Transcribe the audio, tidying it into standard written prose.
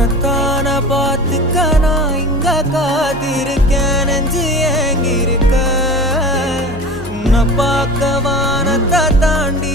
உன்னத்தான பார்த்துக்க நான் இங்க காத்திருக்கேன் நெஞ்சு ஏங்கிருக்க உன்னை பார்க்க வானத்தை தாண்டி